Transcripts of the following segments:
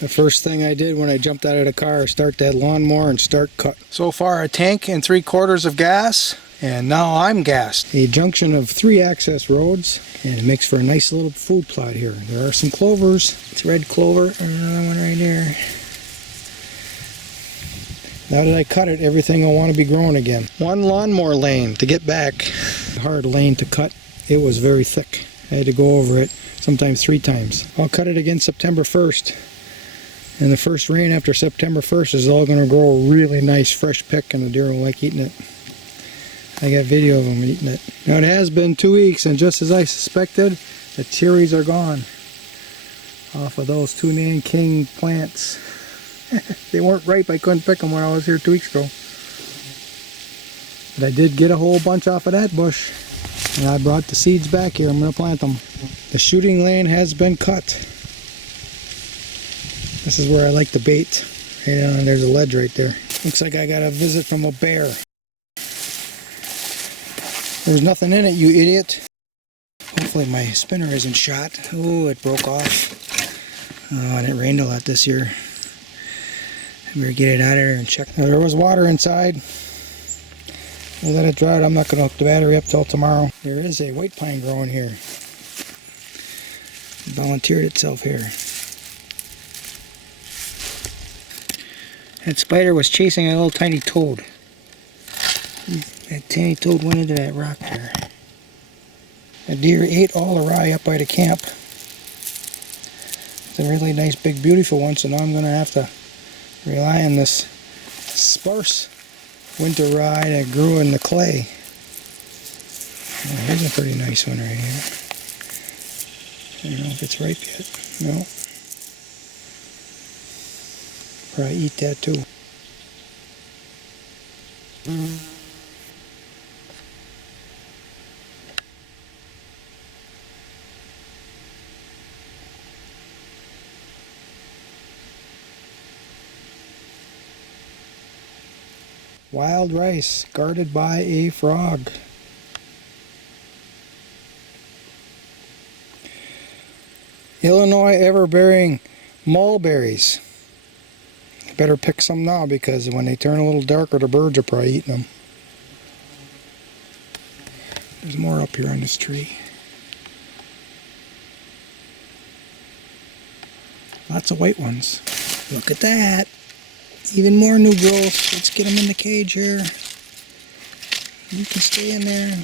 The first thing I did when I jumped out of the car, start that lawnmower and start cut. So far a tank and 3/4 of gas, and now I'm gassed. A junction of 3 access roads, and it makes for a nice little food plot here. There are some clovers. It's red clover, and another one right there. Now that I cut it, everything will want to be growing again. One lawnmower lane to get back. Hard lane to cut. It was very thick. I had to go over it, sometimes 3 times. I'll cut it again September 1st. And the first rain after September 1st is all going to grow really nice fresh pick, and the deer will like eating it. I got video of them eating it. Now it has been 2 weeks, and just as I suspected, the cherries are gone off of those 2 Nanking plants. They weren't ripe. I couldn't pick them when I was here 2 weeks ago. But I did get a whole bunch off of that bush, and I brought the seeds back here. I'm going to plant them. The shooting lane has been cut. This is where I like to bait. Right on, there's a ledge right there. Looks like I got a visit from a bear. There's nothing in it, you idiot. Hopefully my spinner isn't shot. Oh, it broke off. Oh, and it rained a lot this year. I better get it out of there and check. Now, there was water inside. We'll let it dry out. I'm not going to hook the battery up till tomorrow. There is a white pine growing here. It volunteered itself here. That spider was chasing a little tiny toad. That tiny toad went into that rock there. A deer ate all the rye up by the camp. It's a really nice, big, beautiful one, so now I'm going to have to rely on this sparse winter rye that grew in the clay. Oh, here's a pretty nice one right here. I don't know if it's ripe yet. No. Probably eat that too. Wild rice guarded by a frog. Illinois ever-bearing mulberries. Better pick some now, because when they turn a little darker, the birds are probably eating them. There's more up here on this tree. Lots of white ones. Look at that. Even more new growth. Let's get them in the cage here. You can stay in there.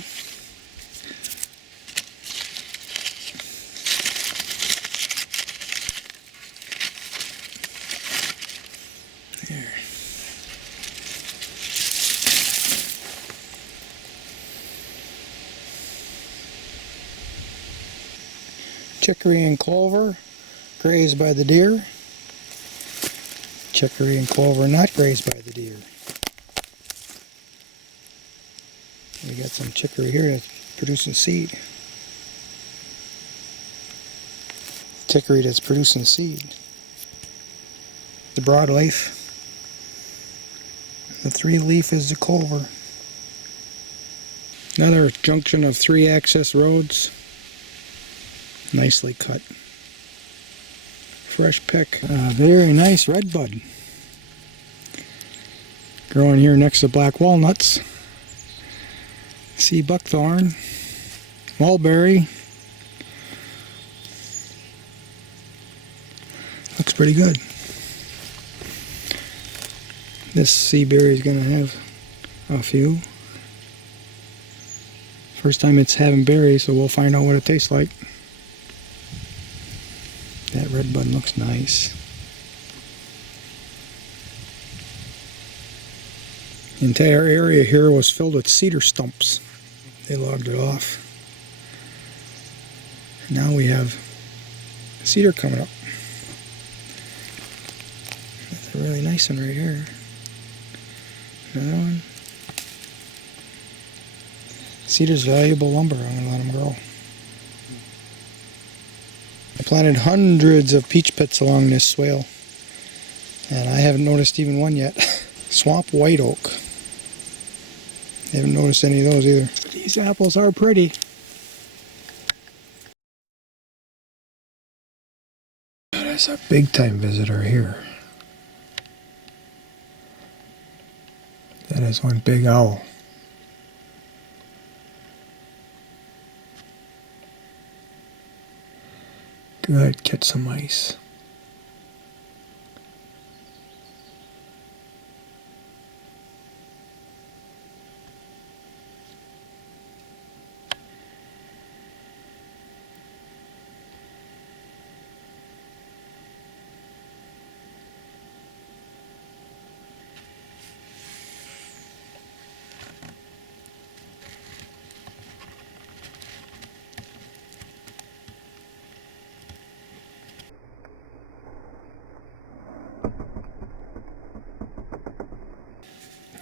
There. Chicory and clover grazed by the deer. Chicory and clover not grazed by the deer. We got some chicory here that's producing seed. Chicory that's producing seed. The broadleaf. The 3-leaf is the clover. Another junction of 3 access roads. Nicely cut. Fresh pick. Very nice red bud. Growing here next to black walnuts. Sea buckthorn. Mulberry. Looks pretty good. This sea berry is going to have a few. First time it's having berries, so we'll find out what it tastes like. That red bud looks nice. The entire area here was filled with cedar stumps. They logged it off. Now we have cedar coming up. That's a really nice one right here. Another one. Cedar's valuable lumber. I'm going to let them grow. I planted hundreds of peach pits along this swale, and I haven't noticed even one yet. Swamp white oak. I haven't noticed any of those either. These apples are pretty. That's a big time visitor here. That is one big owl. Good, catch some mice.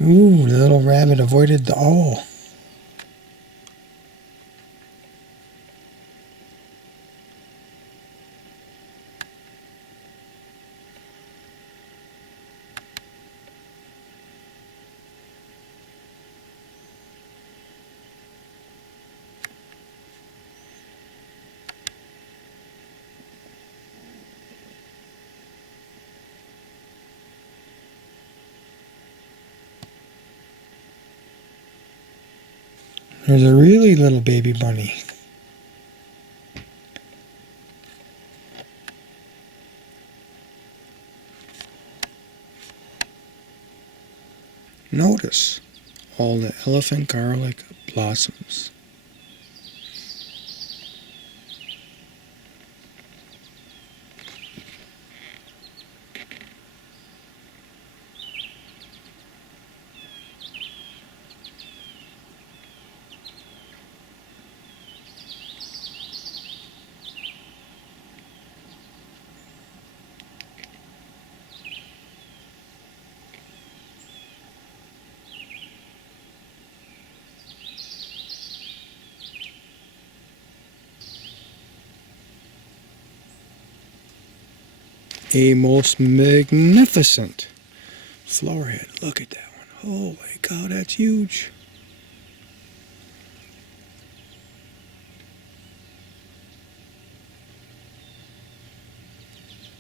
Ooh, the little rabbit avoided the owl. There's a really little baby bunny. Notice all the elephant garlic blossoms. A most magnificent flowerhead. Look at that one. Holy cow, that's huge.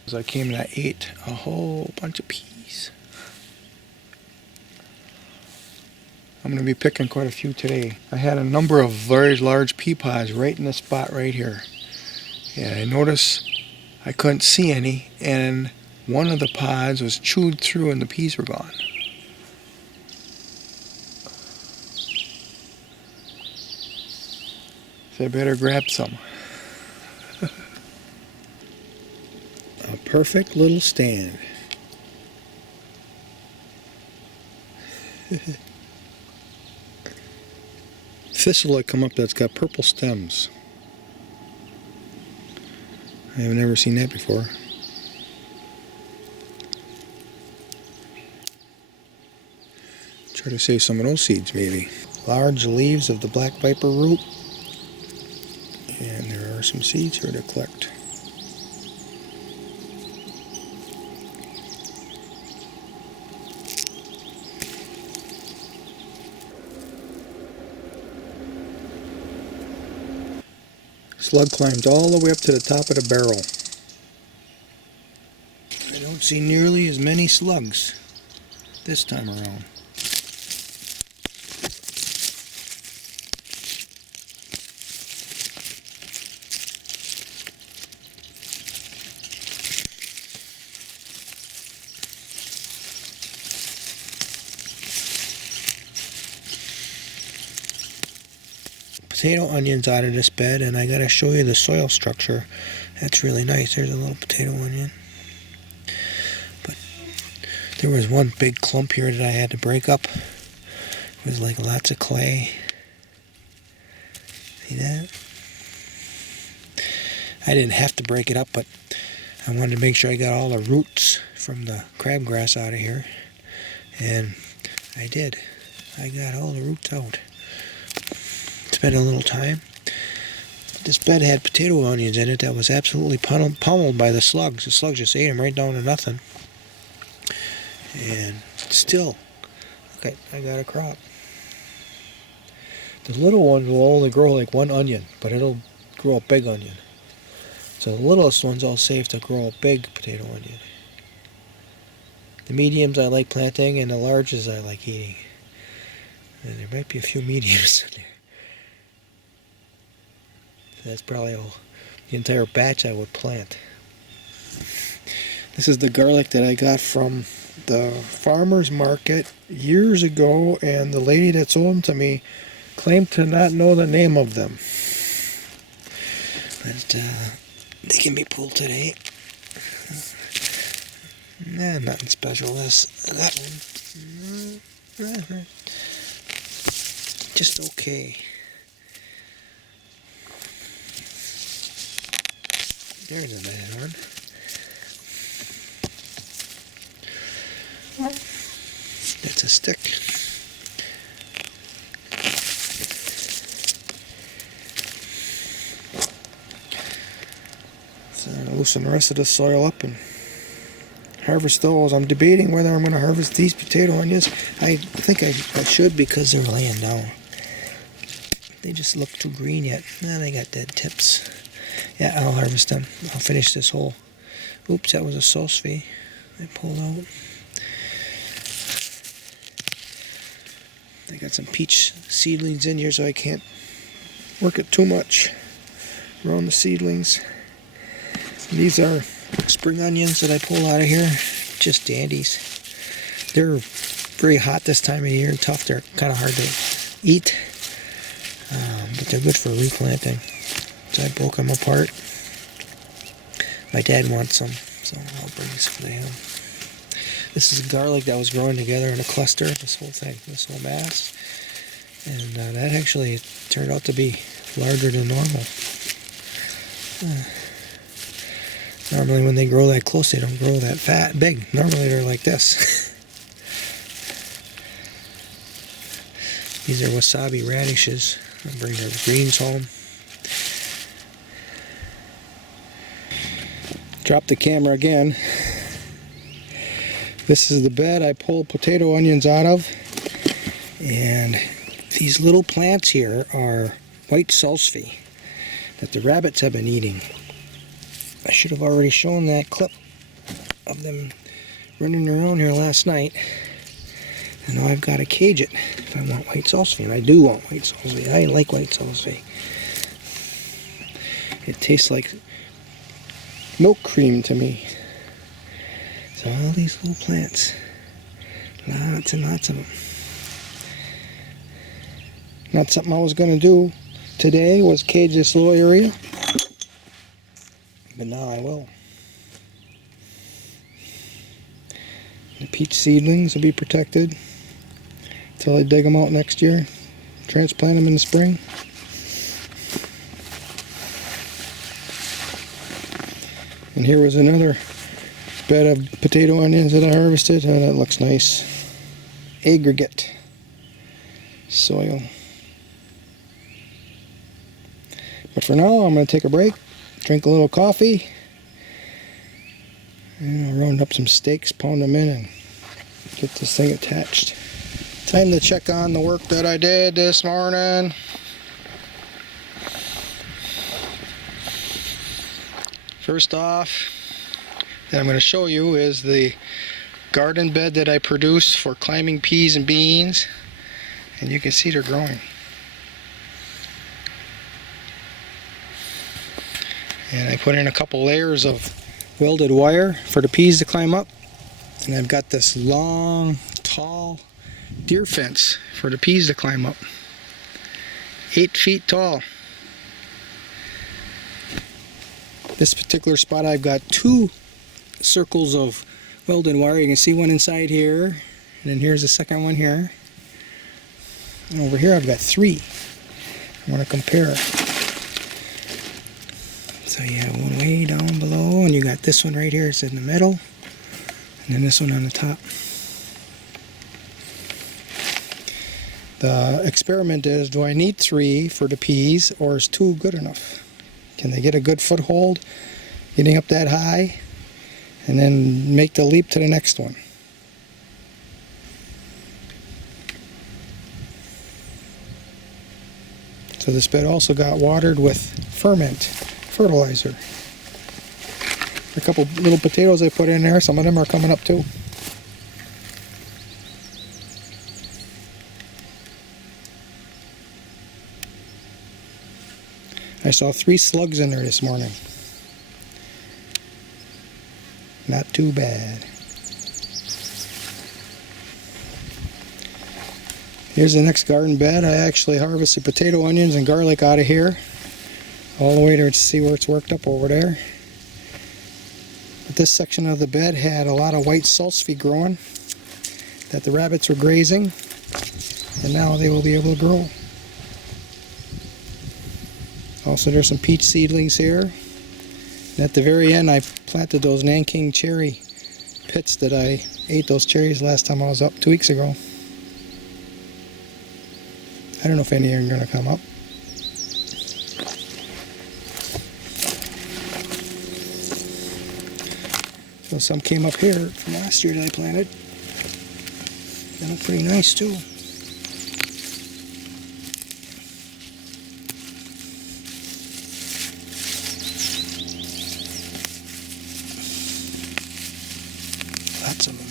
As I came and I ate a whole bunch of peas. I'm going to be picking quite a few today. I had a number of very large pea pods right in this spot right here. And I noticed I couldn't see any, and one of the pods was chewed through and the peas were gone. So I better grab some. A perfect little stand. Thistle had come up that's got purple stems. I have never seen that before. Try to save some of those seeds maybe. Large leaves of the black viper root. And there are some seeds here to collect. Slug climbs all the way up to the top of the barrel. I don't see nearly as many slugs this time around. Potato onions out of this bed, and I gotta show you the soil structure. That's really nice. There's a little potato onion. But there was one big clump here that I had to break up. It was like lots of clay. See that? I didn't have to break it up, but I wanted to make sure I got all the roots from the crabgrass out of here. And I did. I got all the roots out. Spent a little time. This bed had potato onions in it that was absolutely pummeled by the slugs. The slugs just ate them right down to nothing. And still, okay, I got a crop. The little ones will only grow like one onion, but it'll grow a big onion. So the littlest one's all safe to grow a big potato onion. The mediums I like planting, and the larges I like eating. And there might be a few mediums in there. That's probably all, the entire batch I would plant. This is the garlic that I got from the farmer's market years ago, and the lady that sold them to me claimed to not know the name of them. But they can be pulled today. Nah, nothing special. That one. Just okay. There's a bad one. That's a stick. So loosen the rest of the soil up and harvest those. I'm debating whether I'm going to harvest these potato onions. I think I should, because they're laying down. They just look too green yet. Nah, they got dead tips. Yeah, I'll harvest them. I'll finish this whole. Oops, that was a salsify I pulled out. I got some peach seedlings in here, so I can't work it too much around the seedlings. And these are spring onions that I pulled out of here. Just dandies. They're very hot this time of year, tough. They're kind of hard to eat, but they're good for replanting. So I broke them apart. My dad wants some, so I'll bring this for him. This is garlic that was growing together in a cluster, this whole thing, this whole mass. And that actually turned out to be larger than normal. Normally when they grow that close, they don't grow that big. Normally they're like this. These are wasabi radishes. I'll bring their greens home. Drop the camera again. This is the bed I pulled potato onions out of. And these little plants here are white salsify that the rabbits have been eating. I should have already shown that clip of them running around here last night. And now I've got to cage it if I want white salsify. And I do want white salsify. I like white salsify. It tastes like milk cream to me. So all these little plants. Lots and lots of them. Not something I was going to do today, was cage this little area. But now I will. The peach seedlings will be protected until I dig them out next year. Transplant them in the spring. And here was another bed of potato onions that I harvested. Oh, that looks nice. Aggregate soil. But for now, I'm going to take a break, drink a little coffee, and I'll round up some steaks, pound them in, and get this thing attached. Time to check on the work that I did this morning. First off, that I'm going to show you is the garden bed that I produced for climbing peas and beans, and you can see they're growing. And I put in a couple layers of welded wire for the peas to climb up, and I've got this long, tall deer fence for the peas to climb up. 8 feet tall. This particular spot, I've got 2 circles of welded wire. You can see one inside here, and then here's the second one here. And over here I've got 3. I want to compare. So you have one way down below, and you got this one right here. It's in the middle, and then this one on the top. The experiment is, do I need 3 for the peas, or is 2 good enough? Can they get a good foothold getting up that high, and then make the leap to the next one? So this bed also got watered with fertilizer. A couple little potatoes I put in there. Some of them are coming up too. I saw 3 slugs in there this morning. Not too bad. Here's the next garden bed. I actually harvested potato, onions, and garlic out of here. All the way there to see where it's worked up over there. But this section of the bed had a lot of white salsify growing that the rabbits were grazing. And now they will be able to grow. Also, there's some peach seedlings here. And at the very end, I planted those Nanking cherry pits that I ate those cherries last time I was up 2 weeks ago. I don't know if any are going to come up. So some came up here from last year that I planted. They look pretty nice too. Lots of them.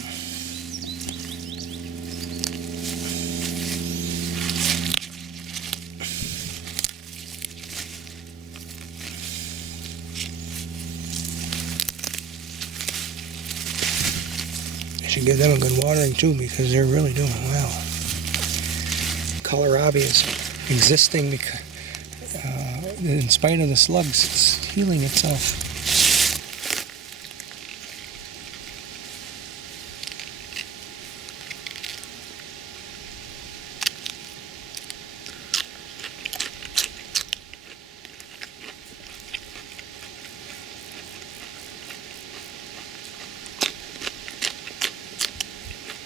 I should give them a good watering too because they're really doing well. Kohlrabi is existing because, in spite of the slugs, it's healing itself.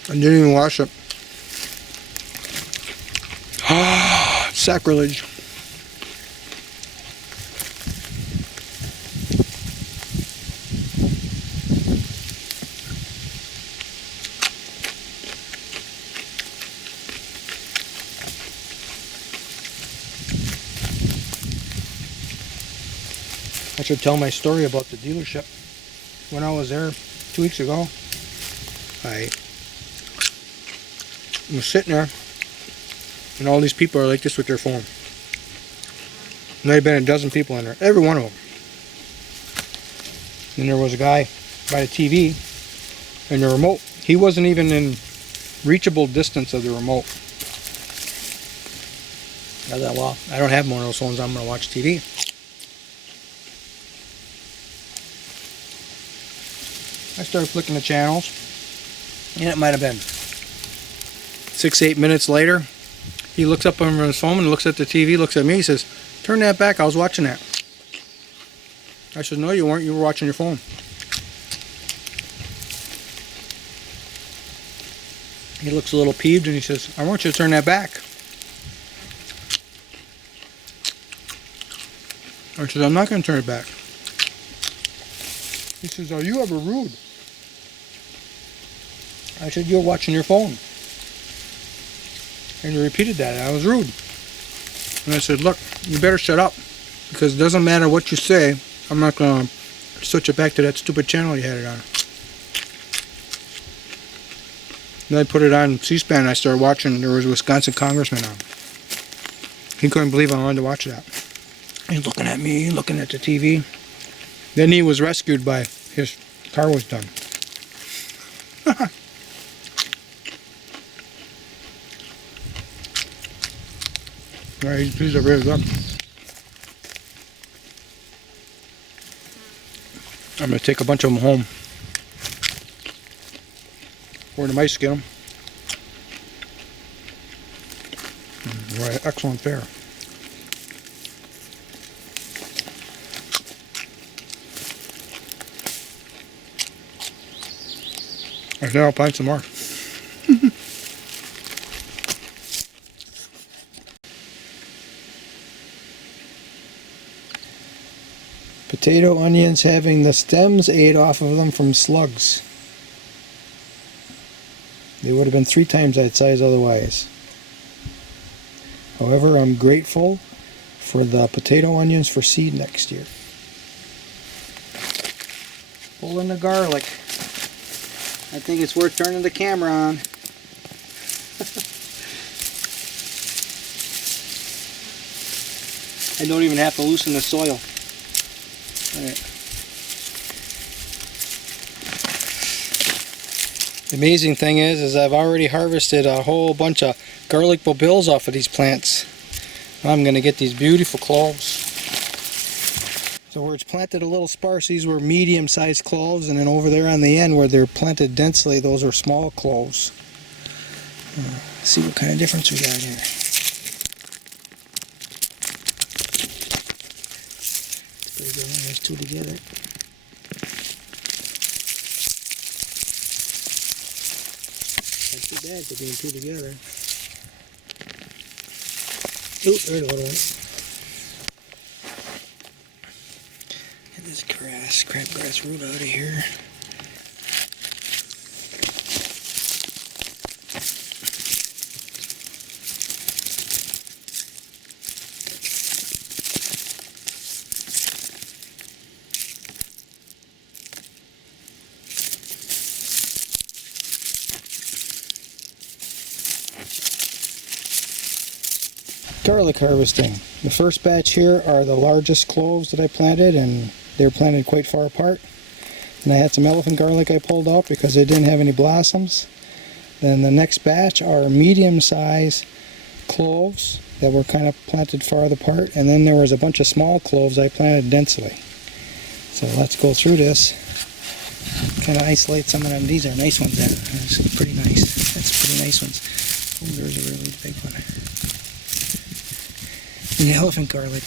I didn't even wash it. Ah, sacrilege. I should tell my story about the dealership. When I was there 2 weeks ago, I was sitting there, and all these people are like this with their phone. And there had been a dozen people in there, every one of them. And there was a guy by the TV, and the remote, he wasn't even in reachable distance of the remote. I thought, well, I don't have one of those phones, I'm going to watch TV. I started flicking the channels, and it might have been 6-8 minutes later, he looks up on his phone and looks at the TV, looks at me, he says, "Turn that back, I was watching that." I said, "No, you weren't, you were watching your phone." He looks a little peeved and he says, "I want you to turn that back." I said, "I'm not going to turn it back." He says, "Are you ever rude?" I said, "You're watching your phone." And he repeated that. I was rude. And I said, "Look, you better shut up. Because it doesn't matter what you say. I'm not going to switch it back to that stupid channel you had it on." Then I put it on C-SPAN and I started watching. There was a Wisconsin congressman on. He couldn't believe I wanted to watch that. He's looking at me, looking at the TV. Then he was rescued by his car was done. Right, these are very good. I'm going to take a bunch of them home. Or the mice get them. Right, excellent fare. I think I'll find some more. Potato onions having the stems ate off of them from slugs. They would have been 3 times that size otherwise. However, I'm grateful for the potato onions for seed next year. Pulling the garlic. I think it's worth turning the camera on. I don't even have to loosen the soil. All right. The amazing thing is I've already harvested a whole bunch of garlic bulbils off of these plants. I'm going to get these beautiful cloves. So where it's planted a little sparse, these were medium-sized cloves, and then over there on the end where they're planted densely, those are small cloves. Let's see what kind of difference we got here. Pretty good when there's two together. Not too bad for being two together. Ooh, there's a little one. Get this crabgrass root out of here. Garlic harvesting. The first batch here are the largest cloves that I planted, and they're planted quite far apart. And I had some elephant garlic I pulled out because they didn't have any blossoms. Then the next batch are medium-sized cloves that were kind of planted farther apart, and then there was a bunch of small cloves I planted densely. So let's go through this. Kind of isolate some of them. These are nice ones. That's pretty nice. That's pretty nice ones. Oh, there's a really big one. The elephant garlic.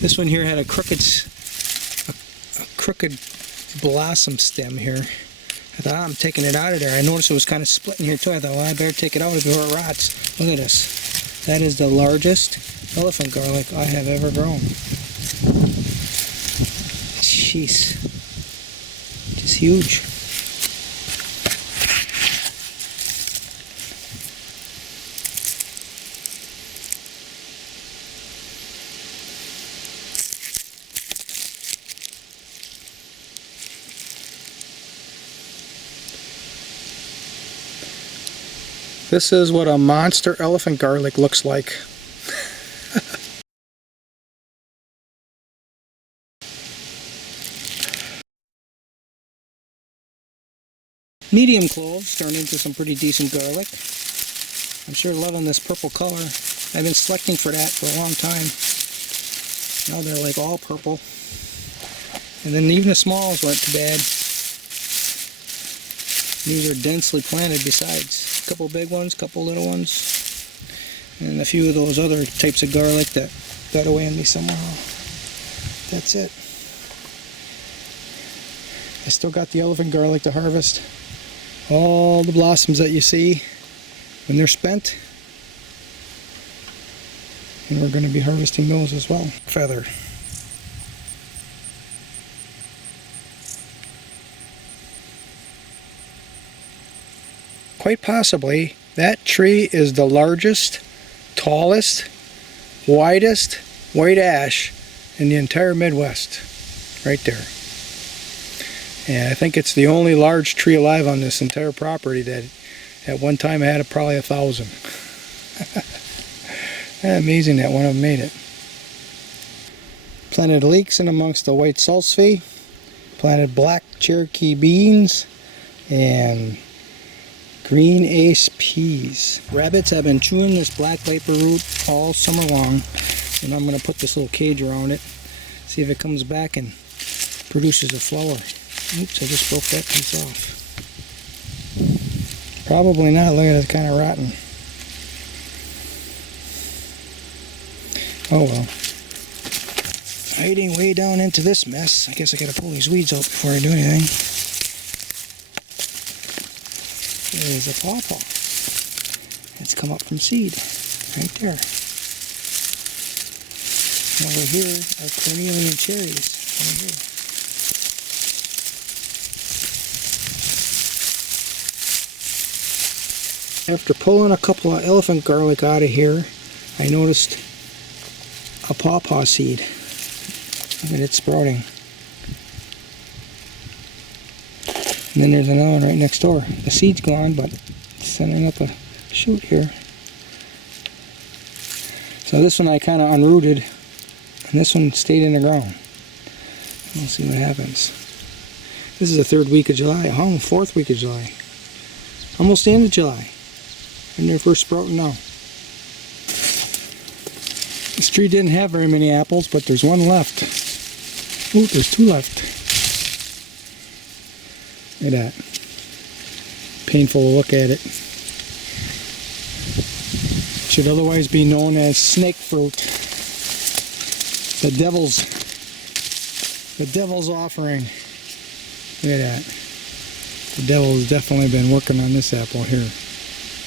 This one here had a crooked blossom stem here. I thought, I'm taking it out of there. I noticed it was kind of splitting here too. I thought, well, I better take it out before it rots. Look at this. That is the largest elephant garlic I have ever grown. Jeez. Just huge. This is what a monster elephant garlic looks like. Medium cloves turn into some pretty decent garlic. I'm sure loving this purple color. I've been selecting for that for a long time. Now they're like all purple. And then even the smalls weren't too bad. These are densely planted besides. A couple big ones, couple little ones, and a few of those other types of garlic that got away in me somehow. That's it. I still got the elephant garlic to harvest. All the blossoms that you see, when they're spent, and we're going to be harvesting those as well. Feather. Quite possibly, that tree is the largest, tallest, widest white ash in the entire Midwest. Right there. And I think it's the only large tree alive on this entire property that at one time had probably 1,000. Amazing that one of them made it. Planted leeks in amongst the white salsify. Planted black Cherokee beans and green ace peas. Rabbits have been chewing this black viper root all summer long, and I'm going to put this little cage around it, see if it comes back and produces a flower. Oops, I just broke that piece off. Probably not. Look at it, it's kind of rotten. Oh well. Hiding way down into this mess. I guess I gotta pull these weeds out before I do anything. There's a pawpaw. It's come up from seed. Right there. And over here are cornelian cherries. Over here. After pulling a couple of elephant garlic out of here, I noticed a pawpaw seed. Look at it sprouting. And then there's another one right next door. The seed's gone, but it's sending up a shoot here. So this one I kind of unrooted, and this one stayed in the ground. We'll see what happens. This is the 3rd week of July. Oh, 4th week of July. Almost the end of July. And they're first sprouting now. This tree didn't have very many apples, but there's one left. Ooh, there's 2 left. Look at that. Painful to look at it. Should otherwise be known as snake fruit. The devil's offering. Look at that. The devil's definitely been working on this apple here.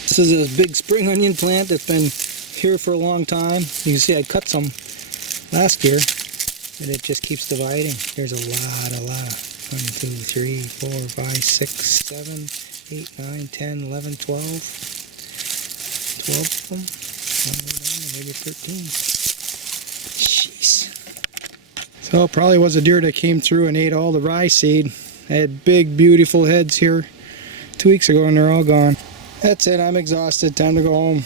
This is a big spring onion plant that's been here for a long time. You can see I cut some last year, and it just keeps dividing. There's a lot. 1, 2, 3, 4, 5, 6, 7, 8, 9, 10, 11, 12. 12 of them. Maybe 13. Jeez. So it probably was a deer that came through and ate all the rye seed. I had big, beautiful heads here 2 weeks ago, and they're all gone. That's it. I'm exhausted. Time to go home.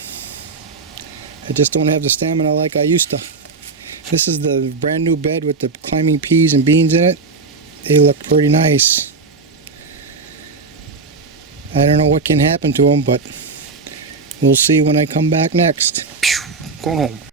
I just don't have the stamina like I used to. This is the brand new bed with the climbing peas and beans in it. They look pretty nice. I don't know what can happen to them, but we'll see when I come back next. Going home.